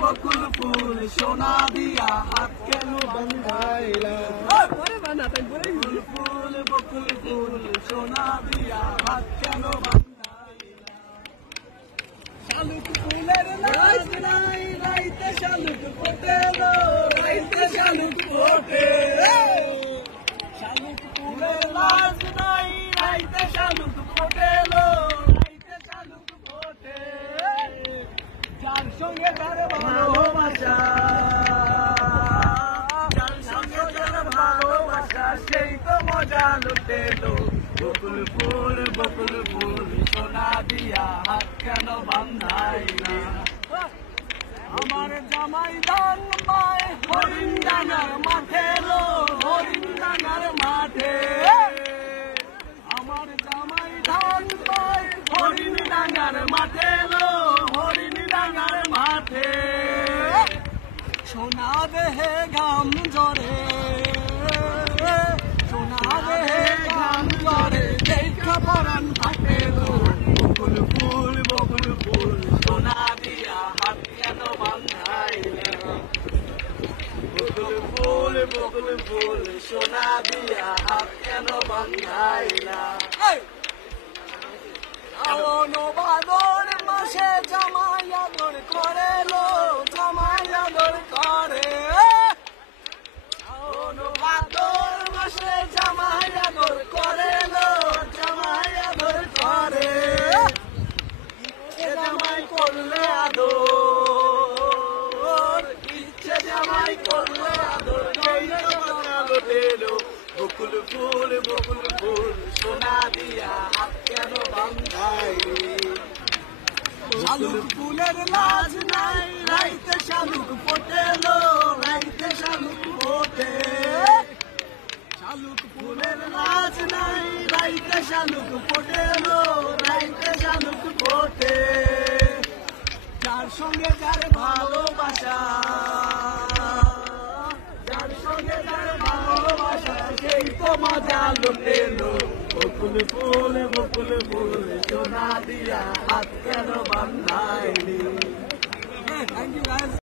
বকুল ফুল সোনা দিয়া হাত কেন বান্ধাইলা বকুল ফুল বকুল ফুল সোনা দিয়া হাত কেন বান্ধাইলা শালুক ফুলের লাজ নাই রাইতে শালুক ফোটে রাইতে শালুক ফোটে শালুক ফুলের লাজ নাই রাইতে শালুক ফোটে রাইতে শালুক ফোটে যার সঙ্গে তার ভালোবাসা যার সঙ্গে তার ভালোবাসা সেই তো মজা লুটে লো বকুল ফুল সোনা দিয়া হাত কেন বান্ধাইলা আমার জামাই ধান পায় হরিণ ডাঙ্গার মাঠে লো হরিণ ডাঙ্গার মাঠে আমার জামাই ধান পায় হরিণ ডাঙ্গার মাঠে লো হরিণ ডাঙ্গার মাঠে সোনা দেহে ঘাম ঝরে সোনা দেহে ঘাম ঝরে দেখা পরান থাকে লো বকুল ফুল সোনা দিয়া হাত কেন বান্ধাইলা বকুল ফুল সোনা দিয়া হাত কেন বান্ধাইলা শ্রাবণ ভাদর মাসে জামাই আদর করে লো জামাই আদর করে শ্রাবণ ভাদর মাসে জামাই আদর করে লো জামাই আদর করে ইচ্ছে জামাই করলে আদর ইচ্ছে জামাই করলে আদর করলে লোটে লো বকুল ফুল সোনা দিয়া হাত কেন বান্ধাইলি শালুক ফুলের লাজ নাই রাইতে শালুক ফোটে লো রাইতে শালুক ফোটে শালুক ফুলের লাজ নাই রাইতে শালুক ফোটে লো রাইতে শালুক ফোটে যার সঙ্গে যার ভালোবাসা যার সঙ্গে যার ভালোবাসা সেই তো মজা লুটে লো বকুল ফুল সোনা দিয়া হাত কেন বান্ধাইলি। Thank you guys.